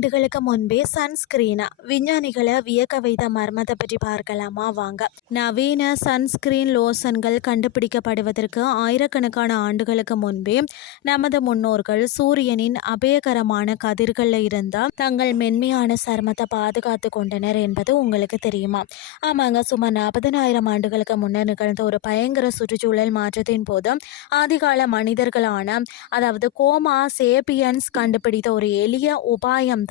ஆண்டுகளுக்கு முன்பே சன்ஸ்கிரீனா விஞ்ஞானிகளை வியக்க வைத்த மர்மத்தை பற்றி பார்க்கலாமா வாங்க. நவீன சன்ஸ்கிரீன் லோஷன்கள் கண்டுபிடிக்கப்படுவதற்கு ஆயிரக்கணக்கான ஆண்டுகளுக்கு முன்பே நமது முன்னோர்கள் சூரியனின் அபயகரமான கதிர்களில் இருந்த தங்கள் மென்மையான சருமத்தை பாதுகாத்து கொண்டனர் என்பது உங்களுக்கு தெரியுமா? ஆமாங்க, சுமார் 40,000 ஆண்டுகளுக்கு முன்னர் நிகழ்ந்த ஒரு பயங்கர சுற்றுச்சூழல் மாற்றத்தின் போது ஆதிகால மனிதர்களான அதாவது கோமா சேபியன்ஸ் கண்டுபிடித்த ஒரு எளிய உபாயம்தான்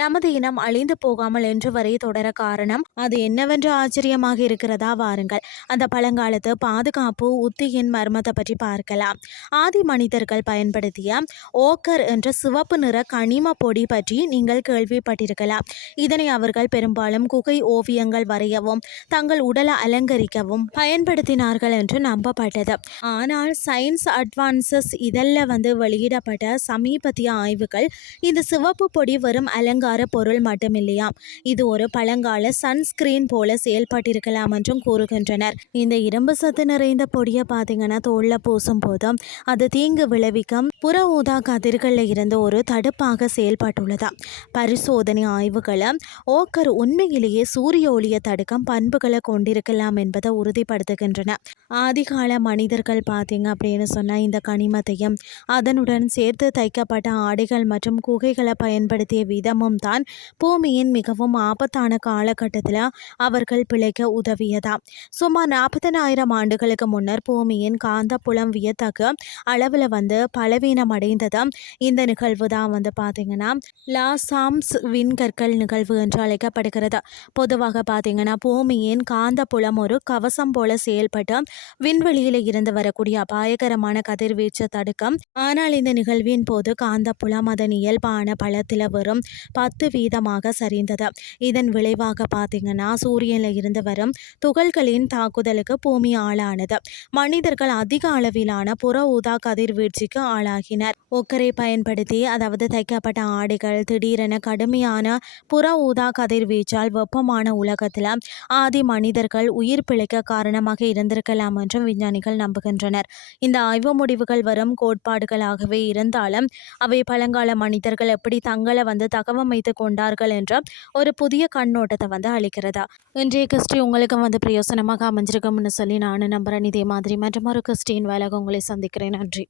நமது இனம் அழிந்து போகாமல் என்று வரை தொடர காரணம். அது என்னவென்று ஆச்சரியமாக இருக்கிறதா? வாருங்கள், அந்த பழங்காலத்து பாதுகாப்பு உத்தியின் மர்மத்தை பற்றி பார்க்கலாம். ஆதி மனிதர்கள் பயன்படுத்திய ஓக்கர் என்ற சிவப்பு நிற கனிம பொடி பற்றி நீங்கள் கேள்விப்பட்டிருக்கலாம். இதனை அவர்கள் பெரும்பாலும் குகை ஓவியங்கள் வரையவும் தங்கள் உடலை அலங்கரிக்கவும் பயன்படுத்தினார்கள் என்று நம்பப்பட்டது. ஆனால் சயின்ஸ் அட்வான்சஸ் இதழில் வெளியிடப்பட்ட சமீபத்திய ஆய்வுகள் இந்த சிவப்பு பொடி வெறும் அலங்கார பொருள் மட்டுமில்லையாம், இது ஒரு பழங்கால சன்ஸ்கிரீன் போல செயல்பட்டிருக்கலாம் என்றும் கூறுகின்றனர். இந்த இரும்பு சத்து நிறைந்த பொடியை பார்த்தீங்கன்னா தோல்ல பூசும் போதும் அது தீங்கு விளைவிக்கும் புற ஊதா கதிர்களில் இருந்து ஒரு தடுப்பாக செயல்பட்டுள்ளதா. பரிசோதனை ஆய்வுகளை ஓக்கர் உண்மையிலேயே சூரிய ஒளியை தடுக்கும் பண்புகளை கொண்டிருக்கலாம் என்பதை உறுதிப்படுத்துகின்றன. ஆதிகால மனிதர்கள் பார்த்தீங்க அப்படின்னு சொன்னால் இந்த கனிமத்தையும் அதனுடன் சேர்த்து தைக்கப்பட்ட ஆடைகள் மற்றும் குகைகளை பயன்படுத்திய விதமும் தான் பூமியின் மிகவும் ஆபத்தான காலகட்டத்தில் அவர்கள் பிழைக்க உதவியதா. சுமார் 40,000 ஆண்டுகளுக்கு முன்னர் பூமியின் காந்த புலம் வியத்தக்க அளவில் பலவீனம் அடைந்தது. இந்த நிகழ்வு தான் பார்த்தீங்கன்னா லாசாம்ஸ் விண்கற்கள் நிகழ்வு என்று அழைக்கப்படுகிறது. பொதுவாக பார்த்தீங்கன்னா பூமியின் காந்த புலம் ஒரு கவசம் போல செயல்பட்டு விண்வெளியில் இருந்து வரக்கூடிய அபாயகரமான கதிர்வீச்சு தடுக்கும். ஆனால் இந்த நிகழ்வின் போது காந்த புலம் அதன் இயல்பான பலத்தில் வெறும் 10% சரிந்தது. இதன் விளைவாக பார்த்தீங்கன்னா சூரியனில் இருந்து வரும் துகள்களின் தாக்குதலுக்கு பூமி ஆளானது. மனிதர்கள் அதிக அளவிலான புற ஊதா கதிர்வீழ்ச்சிக்கு ஆளாகினர். ஒக்கரை பயன்படுத்தி அதாவது தைக்கப்பட்ட ஆடைகள் திடீரென கடுமையான புற ஊதா கதிர்வீச்சால் வெப்பமான உலகத்தில் ஆதி மனிதர்கள் உயிர் பிழைக்க காரணமாக இருந்திருக்கலாம் என்றும் விஞ்ஞானிகள் நம்புகின்றனர். இந்த ஆய்வு முடிவுகள் வரும் கோட்பாடுகளாகவே இருந்தாலும் அவை பழங்கால மனிதர்கள் எப்படி தங்களை தகவமைத்து கொண்டார்கள் என்ற ஒரு புதிய கண்ணோட்டத்தை அளிக்கிறதா. இன்றைய கிறிஸ்டி உங்களுக்கு பிரயோசனமாக அமைஞ்சிருக்கும்னு சொல்லி நானும் நம்புறேன். இதே மாதிரி மற்றும் ஒரு கிறிஸ்டின் வேலைக்கு உங்களை சந்திக்கிறேன். நன்றி.